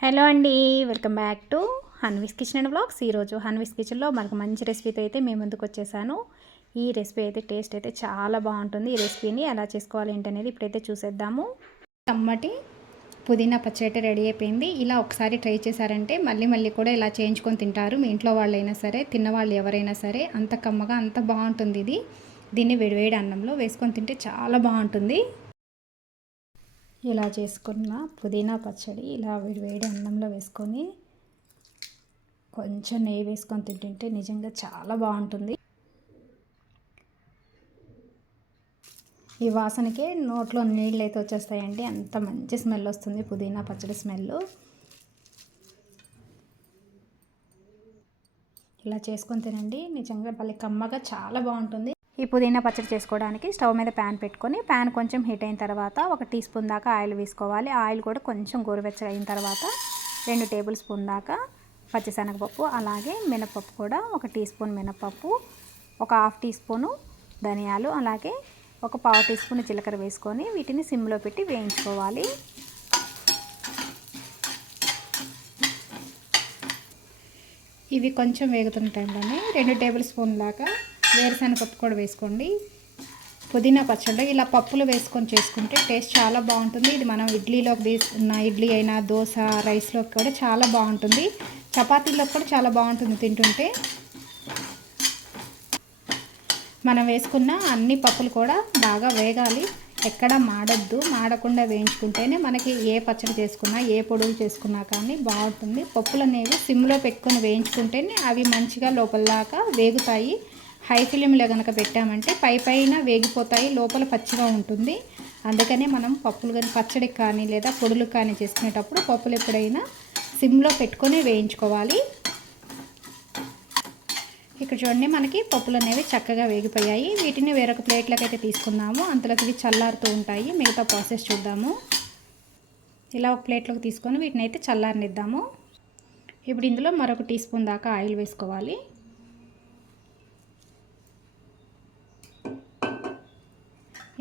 Hello అండి welcome back to Hanvi's kitchen and blogs. ఈరోజు హన్విస్ కిచెన్లో మనకు మంచి రెసిపీతో అయితే మేము ముందుకు వచ్చేసాను. ఈ రెసిపీ అయితే టేస్ట్ అయితే చాలా బాగుంటుంది. ఈ రెసిపీని ఎలా చేసుకోవాలి ఏంటనేది ఇప్పుడైతే చూసేద్దాము. కమ్మటి పుదీనా పచ్చడి అయితే రెడీ అయిపోయింది. ఇలా ఒకసారి ట్రై చేశారంటే మళ్ళీ మళ్ళీ కూడా ఇలా చేయించుకొని తింటారు. మీ ఇంట్లో వాళ్ళైనా సరే తిన్నవాళ్ళు ఎవరైనా సరే అంత కమ్మగా అంత బాగుంటుంది ఇది. దీన్ని వేడివేడి అన్నంలో వేసుకొని తింటే చాలా బాగుంటుంది. ఇలా చేసుకున్న పుదీనా పచ్చడి ఇలా వేడి అన్నంలో వేసుకొని కొంచెం నెయ్యి వేసుకొని తింటుంటే నిజంగా చాలా బాగుంటుంది. ఈ వాసనకే నోట్లో నీళ్ళు అయితే వచ్చేస్తాయండి. అంత మంచి స్మెల్ వస్తుంది పుదీనా పచ్చడి స్మెల్. ఇలా చేసుకొని తినండి. నిజంగా భలే కమ్మగా చాలా బాగుంటుంది. ఈ పుదీనా పచ్చడి చేసుకోవడానికి స్టవ్ మీద ప్యాన్ పెట్టుకొని ప్యాన్ కొంచెం హీట్ అయిన తర్వాత ఒక టీ స్పూన్ దాకా ఆయిల్ వేసుకోవాలి. ఆయిల్ కూడా కొంచెం గోరువెచ్చగా అయిన తర్వాత రెండు టేబుల్ స్పూన్ దాకా పచ్చిశనగపప్పు అలాగే మినపప్పు కూడా ఒక టీ స్పూన్ మినపప్పు ఒక హాఫ్ టీ స్పూను ధనియాలు అలాగే ఒక పావు టీ స్పూన్ జీలకర్ర వేసుకొని వీటిని సిమ్లో పెట్టి వేయించుకోవాలి. ఇవి కొంచెం వేగుతున్న టైంలోనే రెండు టేబుల్ స్పూన్ దాకా వేరుశనగపప్పు కూడా వేసుకోండి. పుదీనా పచ్చడి ఇలా పప్పులు వేసుకొని చేసుకుంటే టేస్ట్ చాలా బాగుంటుంది. ఇది మనం ఇడ్లీలోకి తీసుకున్న ఇడ్లీ అయినా దోశ రైస్లోకి కూడా చాలా బాగుంటుంది. చపాతీలోకి కూడా చాలా బాగుంటుంది తింటుంటే. మనం వేసుకున్న అన్ని పప్పులు కూడా బాగా వేగాలి. ఎక్కడ మాడద్దు. మాడకుండా వేయించుకుంటేనే మనకి ఏ పచ్చడి చేసుకున్నా ఏ పొడులు చేసుకున్నా కానీ బాగుంటుంది. పప్పులు అనేవి సిమ్లో పెట్టుకొని వేయించుకుంటేనే అవి మంచిగా లోపల దాకా వేగుతాయి. హై ఫ్లేమ్లో కనుక పెట్టామంటే పై పైన వేగిపోతాయి లోపల పచ్చిగా ఉంటుంది. అందుకనే మనం పప్పులు కానీ పచ్చడికి కానీ లేదా పొడులు కానీ చేసుకునేటప్పుడు పప్పులు ఎప్పుడైనా సిమ్లో పెట్టుకొని వేయించుకోవాలి. ఇక్కడ చూడండి మనకి పప్పులు అనేవి చక్కగా వేగిపోయాయి. వీటిని వేరొక ప్లేట్లోకి అయితే తీసుకుందాము. అంతలోకి ఇవి చల్లారుతూ ఉంటాయి. మిగతా ప్రాసెస్ చూద్దాము. ఇలా ఒక ప్లేట్లోకి తీసుకొని వీటిని అయితే చల్లారనిద్దాము. ఇప్పుడు ఇందులో మరొక టీ స్పూన్ దాకా ఆయిల్ వేసుకోవాలి.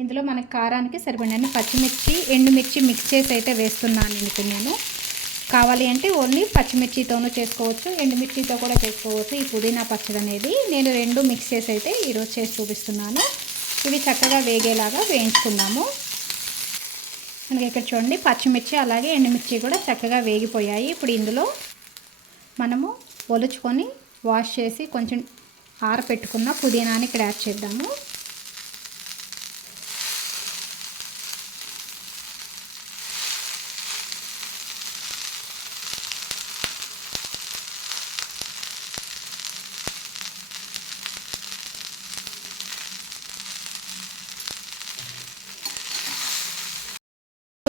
ఇందులో మనకి కారానికి సరిపడిన పచ్చిమిర్చి ఎండుమిర్చి మిక్స్ చేసి అయితే వేస్తున్నాను ఇందుకు నేను. కావాలి అంటే ఓన్లీ పచ్చిమిర్చితోనూ చేసుకోవచ్చు ఎండుమిర్చితో కూడా చేసుకోవచ్చు. ఈ పుదీనా పచ్చడి అనేది నేను రెండు మిక్స్ చేసి అయితే ఈరోజు చేసి చూపిస్తున్నాను. ఇవి చక్కగా వేగేలాగా వేయించుకున్నాము. మనకి ఇక్కడ చూడండి పచ్చిమిర్చి అలాగే ఎండుమిర్చి కూడా చక్కగా వేగిపోయాయి. ఇప్పుడు ఇందులో మనము ఒలుచుకొని వాష్ చేసి కొంచెం ఆరపెట్టుకున్న పుదీనాని ఇక్కడ యాడ్ చేద్దాము.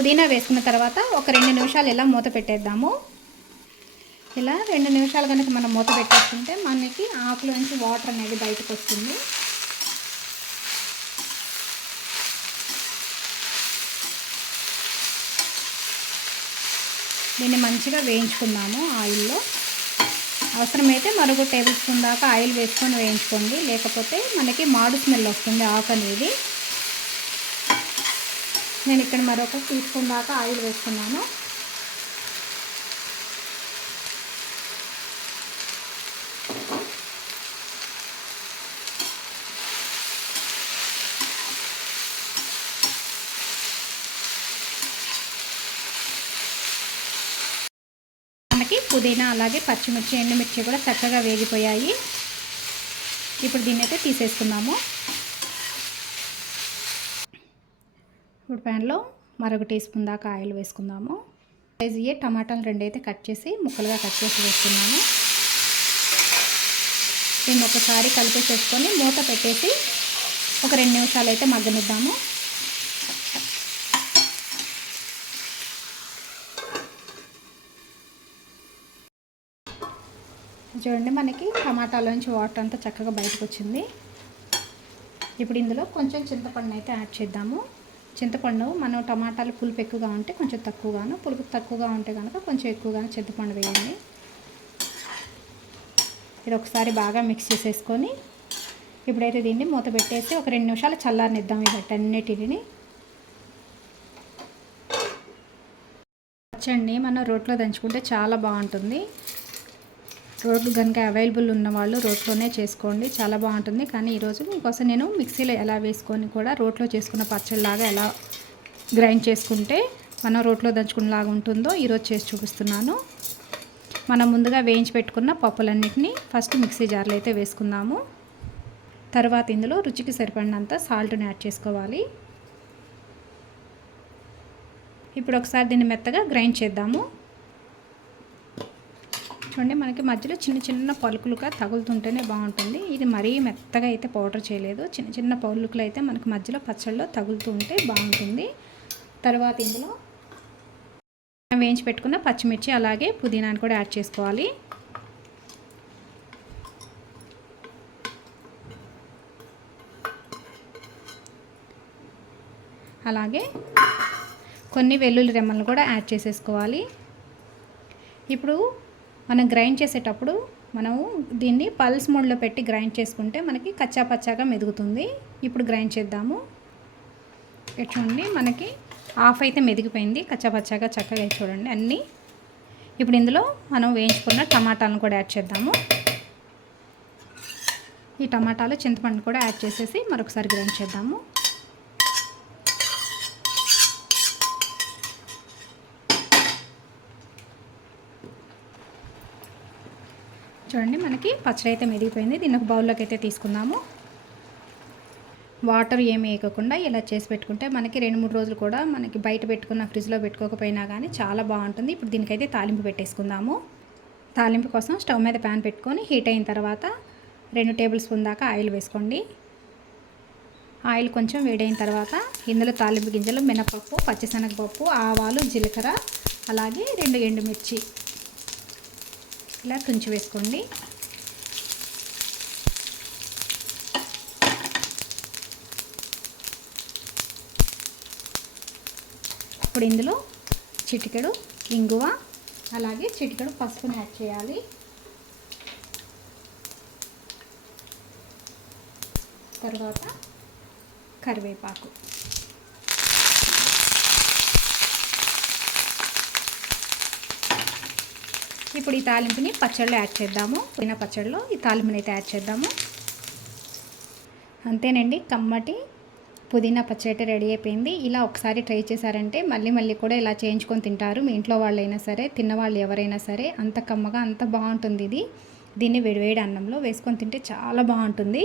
పుదీనా వేసుకున్న తర్వాత ఒక రెండు నిమిషాలు ఇలా మూత పెట్టేద్దాము. ఇలా రెండు నిమిషాలు కనుక మనం మూత పెట్టేస్తుంటే మనకి ఆకులోంచి నుంచి వాటర్ అనేది బయటకు వస్తుంది. దీన్ని మంచిగా వేయించుకుందాము ఆయిల్లో. అవసరమైతే మరొక టేబుల్ స్పూన్ దాకా ఆయిల్ వేసుకొని వేయించుకోండి. లేకపోతే మనకి మాడు స్మెల్ వస్తుంది ఆకు అనేది. నేను ఇక్కడ మరొక టీ స్పూన్ దాకా ఆయిల్ వేసుకున్నాను మనకి పుదీనా అలాగే పచ్చిమిర్చి ఎండుమిర్చి కూడా చక్కగా వేగిపోయాయి. ఇప్పుడు దీన్ని అయితే ఇప్పుడు ప్యాన్లో మరొక టీ స్పూన్ దాకా ఆయిల్ వేసుకుందాము. సైజ్ ఇయ్యే టమాటాలు రెండైతే కట్ చేసి ముక్కలుగా కట్ చేసి వేసుకున్నాము దీన్ని ఒకసారి కలిపేసేసుకొని మూత పెట్టేసి ఒక రెండు నిమిషాలు అయితే మగ్గనిద్దాము. చూడండి మనకి టమాటాలోంచి వాటర్ అంతా చక్కగా బయటకు వచ్చింది ఇప్పుడు ఇందులో కొంచెం చింతపండు అయితే యాడ్ చేద్దాము. చింతపండు మనం టమాటాలు పులుపు ఎక్కువగా ఉంటే కొంచెం తక్కువగాను పులుపు తక్కువగా ఉంటే కనుక కొంచెం ఎక్కువగాను చింతపండు వేయండి. ఇది ఒకసారి బాగా మిక్స్ చేసేసుకొని ఇప్పుడైతే దీన్ని మూత పెట్టేసి ఒక రెండు నిమిషాలు చల్లారనిద్దాం ఇవటన్నిటిని పచ్చడిని మనం రోట్లో దంచుకుంటే చాలా బాగుంటుంది. రోడ్లు కనుక అవైలబుల్ ఉన్న వాళ్ళు రోట్లోనే చేసుకోండి. చాలా బాగుంటుంది. కానీ ఈరోజు మీకోసం నేను మిక్సీలో ఎలా వేసుకొని కూడా రోట్లో చేసుకున్న పచ్చడిలాగా ఎలా గ్రైండ్ చేసుకుంటే మనం రోట్లో దంచుకునేలాగా ఉంటుందో ఈరోజు చేసి చూపిస్తున్నాను. మనం ముందుగా వేయించి పెట్టుకున్న పప్పులన్నిటిని ఫస్ట్ మిక్సీ జార్లో అయితే వేసుకుందాము. తర్వాత ఇందులో రుచికి సరిపడినంత సాల్ట్ని యాడ్ చేసుకోవాలి. ఇప్పుడు ఒకసారి దీన్ని మెత్తగా గ్రైండ్ చేద్దాము. చూడండి మనకి మధ్యలో చిన్న చిన్న పలుకులుగా తగులుతుంటేనే బాగుంటుంది. ఇది మరీ మెత్తగా అయితే పౌడర్ చేయలేదు. చిన్న చిన్న పలుకులు అయితే మనకి మధ్యలో పచ్చళ్ళలో తగులుతూ ఉంటే బాగుంటుంది. తర్వాత ఇందులో వేయించి పెట్టుకున్న పచ్చిమిర్చి అలాగే పుదీనాని కూడా యాడ్ చేసుకోవాలి. అలాగే కొన్ని వెల్లుల్లి రెమ్మలు కూడా యాడ్ చేసేసుకోవాలి. ఇప్పుడు మనం గ్రైండ్ చేసేటప్పుడు మనము దీన్ని పల్స్ మోడ్లో పెట్టి గ్రైండ్ చేసుకుంటే మనకి కచ్చా పచ్చాగా మెదుగుతుంది. ఇప్పుడు గ్రైండ్ చేద్దాము. చూడండి మనకి ఆఫ్ అయితే మెదిగిపోయింది. కచ్చా పచ్చాగా చక్కగా చూడండి అన్నీ. ఇప్పుడు ఇందులో మనం వేయించుకున్న టమాటాలను కూడా యాడ్ చేద్దాము. ఈ టమాటాలు చింతపండు కూడా యాడ్ చేసేసి మరొకసారి గ్రైండ్ చేద్దాము. చూడండి మనకి పచ్చడి అయితే మెదిగిపోయింది. దీన్ని ఒక బౌల్లోకి అయితే తీసుకుందాము. వాటర్ ఏమి వేయకుండా ఇలా చేసి పెట్టుకుంటే మనకి రెండు మూడు రోజులు కూడా మనకి బయట పెట్టుకున్న ఫ్రిడ్జ్లో పెట్టుకోకపోయినా కానీ చాలా బాగుంటుంది. ఇప్పుడు దీనికైతే తాలింపు పెట్టేసుకుందాము. తాలింపు కోసం స్టవ్ మీద ప్యాన్ పెట్టుకొని హీట్ అయిన తర్వాత రెండు టేబుల్ స్పూన్ దాకా ఆయిల్ వేసుకోండి. ఆయిల్ కొంచెం వేడైన తర్వాత ఇందులో తాలింపు గింజలు మినపప్పు పచ్చిశనగపప్పు ఆవాలు జీలకర్ర అలాగే రెండు ఎండుమిర్చి ఇలా తుంచి వేసుకోండి. ఇప్పుడు ఇందులో చిటికెడు ఇంగువ అలాగే చిటికెడు పసుపుని యాడ్ చేయాలి. తర్వాత కరివేపాకు. ఇప్పుడు ఈ తాలింపుని పచ్చడిలో యాడ్ చేద్దాము. పుదీనా పచ్చడిలో ఈ తాలింపుని అయితే యాడ్ చేద్దాము. అంతేనండి కమ్మటి పుదీనా పచ్చడి రెడీ అయిపోయింది. ఇలా ఒకసారి ట్రై చేశారంటే మళ్ళీ మళ్ళీ కూడా ఇలా చేయించుకొని తింటారు. మీ ఇంట్లో వాళ్ళైనా సరే తిన్నవాళ్ళు ఎవరైనా సరే అంత కమ్మగా అంత బాగుంటుంది ఇది. దీన్ని వేడివేడి అన్నంలో వేసుకొని తింటే చాలా బాగుంటుంది.